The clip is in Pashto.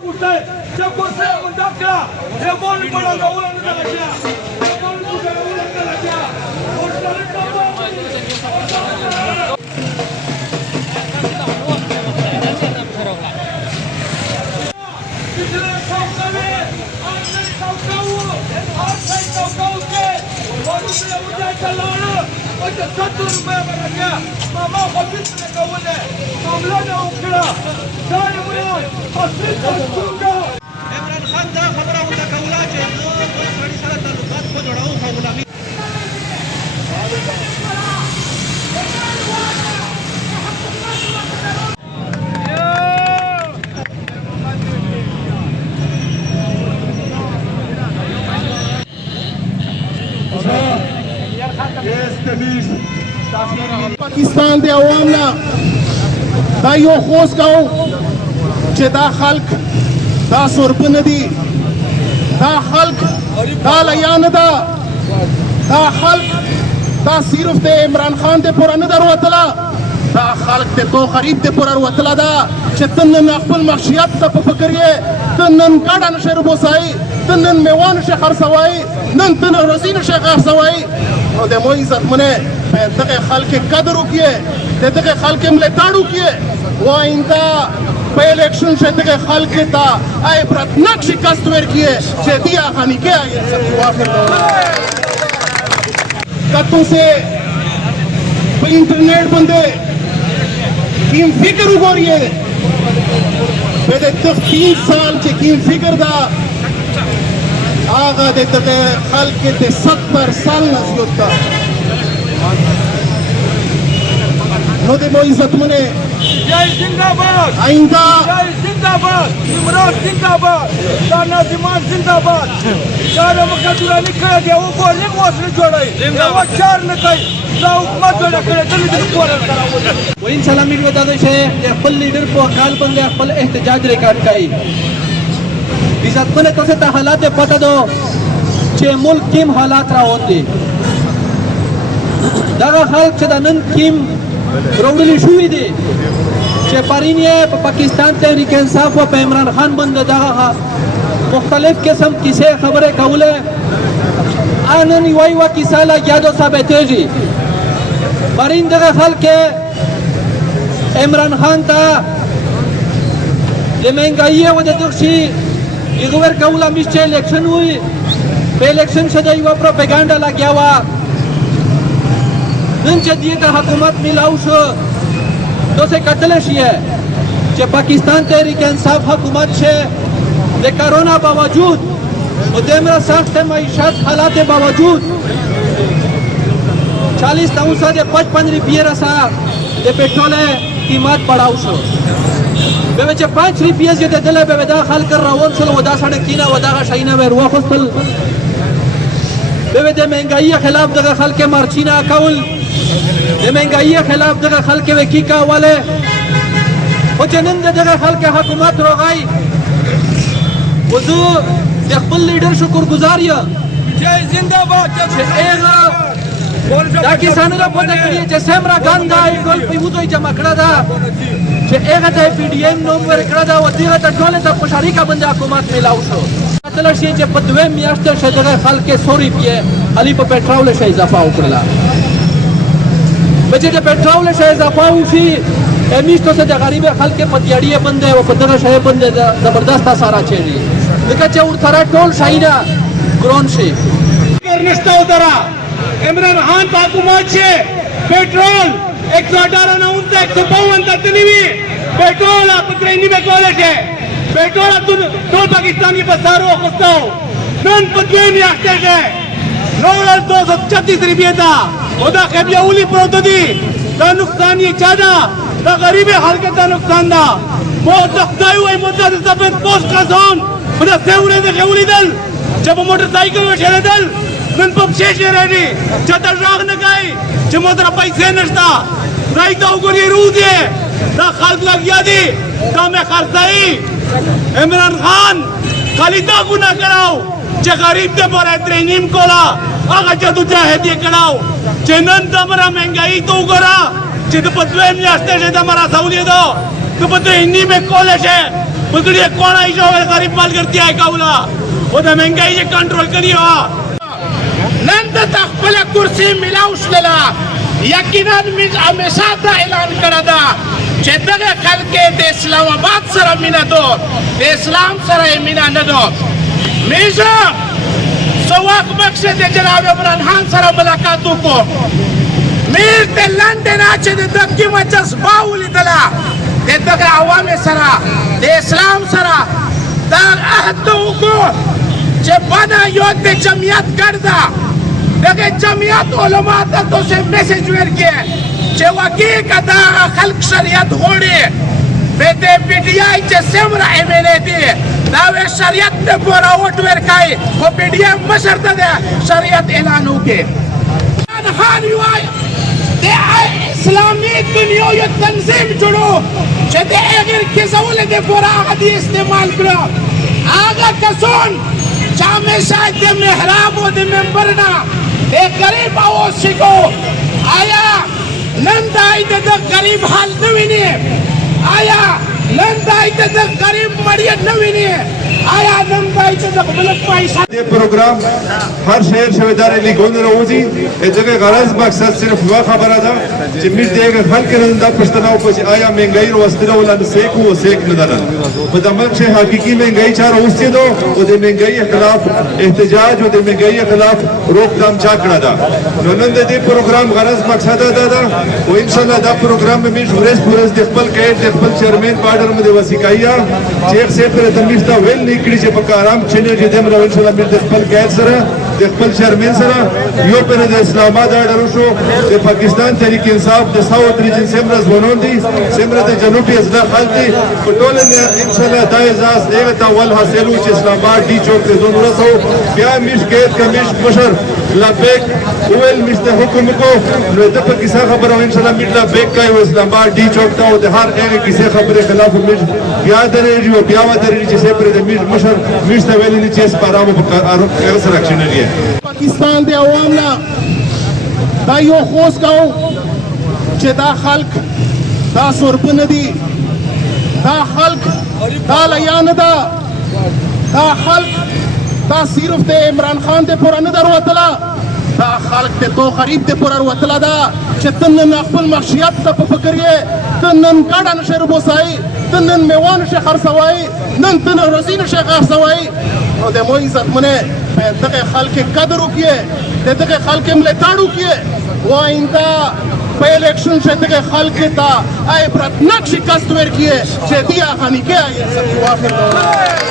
Usted se posee un doctor, le pone para la una de la tía, le pone para una de la tía, por favor, عمران خان دا خبره وکوله چې زه د سړي سره تعلقات په جوړوم خو غلامي پاکستان د عوام نه دا یو خوست کوم چې دا خلک دا سوربه نه دي، دا خلک دا لیا نه ده، دا خلک دا صرف د عمران خان د پوره نه دروتله، دا خلک د تو غریب د پوره وتله ده چې ته نن خپل معیشت ته په فکر یې، ته نن ګاډه نشې ربوسایي، ته نن میوه نشې خرڅوایي، نن ته روزي نشې خرڅوایي. نو د مو عزتمنې په دغه خلک قدر وکړئ، د دغه خلک ملاتړ وکړئ. و آینده په الیکشن چې دغه خلک ته عبرتناک شکست ورکړئ چې دی هغه نکاح یې واخر کتو سے په انټرنیټ باندې کیم فکر وګورئ په دې 3 سال چې کیم فکر دا هغه د دغه خلک د 70 سال نه زیات ده. نو د مو عزتمنې जय जिंदाबाद آئنده जय जिंदाबाद इमरान जिंदाबाद دا ناظمان जिंदाबाद دا مقدرانی کړه دی او کو لیک وسره جوړای او چار نه کوي دا حکومت جوړه کړه دلته د کورن و ان شاء الله امید ودا چې خپل لیډر په کال باندې خپل احتجاج ریکارډ کړي. عزتمنه تاسو ته حالات پته دو چې ملک کیم حالات راوته دا خلک چې د نن کیم روړلې شوې دي چې پرین یې په پاکستان تحریک انصاف او په عمران خان باندې دا مختلف قسم کیسه خبره کوله انن وای وا کیسه لا یادو ثابتېږي. پرین دغه خلک عمران خان ته د مهنګایي او د دغشي یګور کوله میشته الیکشن وي په الیکشن شته یو پروپاګاندا لګیا و نن چې دې ته حکومت ملاو شو نو څه کتل شي چې پاکستان تحریک انصاف حکومت شه د کرونا باوجود او د امر سخت معیشت حالات باوجود 40,955 روپیه رسا د پټرول قیمت بڑھاو شو به چې 5 روپیه چې د دله به دا خلک روان شول ودا سړک کینه ودا شاینه ورو خپل به د مهنګایي خلاف دغه خلک مارچینا کول د مهنګایي خلاف دغه خلک وکی کاواله او چې نن دغه خلک حکومت راغی وزو د خپل لیډر شکر گزار یم जय जिंदाबाद چې هغه دا کسانو له پته کړی چې سمرا ګاندا ټول په وځي جمع کړه دا چې هغه ته پی ډی ایم نوم ورکړه دا و دغه ته ټول ته مشارکه باندې حکومت ملاو شو تل شي چې په دوه میاشتې شجره خلک 100 روپیه علي په پټرول شي اضافه وکړه بچې د پټرول شي اضافه وشي امیشتو ته د غریب خلک په دیاړي باندې او په دغه شی باندې زبردست اثر اچي دغه چې ورته ټول شاینا ګرون شي نشته ودرا عمران خان په حکومت شه پټرول 118 نه 152 تدلیوی پټرول پترینی به کوله شه پټرول ټول پاکستانی په سارو خوستاو نن په دې میاشتې شه نورل 236 روپیه دا او دا خبیا اولی پروت دی دا نقصان یې چا دا دا غریب خلک ته نقصان دا مو د خدای وای مو د سپید پوسټ کسان په سیورې د غولې دل چې په موټر سایکل وشره دل نن په پښې شرېږي چې دا ځاغ نه کوي چې موږ را پیسې نشتا راي تا وګوري روزه دا خلک لګیا دي دا مې خرڅای عمران خان خالي دا ګناه کړاو چې غریب ته پر ترنیم کولا هغه جدو جهاد یې کړاو چې نن دمره مهنګای تو وګورا چې د پدویم میاشتې چې دمره سہولیت دو د پدوی نیمه کوله شه पकड़िए कौन आई जो गरीब माल करती है काउला वो तो महंगाई से कंट्रोल करिए नंद तखपल कुर्सी मिलाउशलेला यकीनन मिज हमेशा दा ऐलान करदा चेतगे कल के इस्लामाबाद सरा मिना दो इस्लाम सरा मिना न दो मिजा सवाक बख्शे दे जनाब इमरान खान सरा मुलाकातों को मीर ते लंदन आचे दे दक्की मचस बाउली दला दे दगा आवाम सरा दे इस्लाम सरा दा अहद को जे बना योद दे जमियत करदा दगे जमियत उलमा तो से मैसेज वेर के जे वकी कदा खल्क शरीयत होड़ी बेटे पीटीआई जे सेमरा एमएलए दी दावे शरीयत ने पूरा वोट वेर काई वो पीटीआई मशर्त दे शरीयत ऐलान होके खान युवा दे इस्लामी दुनिया यो तंजीम जुड़ो जे दे अगर किसौले दे पूरा हदी इस्तेमाल करो आगा कसोन जामे शायद दे मेहराब हो दे मेंबरना दे गरीब आओ शिको आया नंदाई दे गरीब हाल नवीनी आया नंदाई दे गरीब मरिया नवीनी आया नंदाई दे मुल्क पैसा ये प्रोग्राम हर शहर शहदार अली गोंद रोजी ए जगह गरज मकसद सिर्फ हुआ खबर था जिमिर देगा हल के नंदा पछतना ऊपर आया महंगाई रो वस्त्र वाला सेक वो सेक नदर बदमक से हकीकी महंगाई चार उससे दो और महंगाई के खिलाफ एहतजाज और महंगाई के खिलाफ रोकथाम चाकड़ा था नंद दे प्रोग्राम गरज मकसद था वो इंशाल्लाह दा प्रोग्राम में जुरेस पुरस देखपल के देखपल चेयरमैन पार्डर में वसीकाया शेख से फिर तमिस्ता वेल निकड़ी से पक्का आराम चेने जे देम रव इंशाल्लाह मिर देखपल कैद सरा देखपल चेयरमैन सरा यो पर दे इस्लामाबाद आर्डर शो दे पाकिस्तान तहरीक इंसाफ दे साउथ रीजन सेमरस बनोंदी सेमरा दे जनूबी अजला खालती पटोले ने इंशाल्लाह दाइजास एवता वल हासिलु च इस्लामाबाद डी चौक ते जोन रसो क्या मिश कैद का मिश मशर लबेक ओएल मिस्ते हुकुम को नो दे पर किसा खबर हो इंशाल्लाह मिट लबेक का इस्लामाबाद डी चौक ता और हर एक किसे खबर के खिलाफ मिश याद रे जो ब्यावा दरे जैसे पर दे मिश मशर मिस्ते वेली ने चेस पारामो कर एक्शन है पाकिस्तान दे अवाम ना दायो खोस काओ चे दा खल्क दा सुरपन दी दा खल्क दा लयान दा खल्क दा सिर्फ दे इमरान खान दे पुरान दर वतला दा खल्क दे तो गरीब दे पुरान वतला दा चे तनन अखपल मखशियत ता पकरिए तनन काडन शरबोसाई तनन मेवान शे खरसवाई नन तन रसीन शे खरसवाई और दे मोई इज्जत मने दगे खल्क के कदर किए दगे खल्क के मलेताड़ू किए वो इनका पे इलेक्शन से दगे खल्क ता आए प्रतनक शिकस्त वेर किए जे दिया खानी के आए सब वाफिर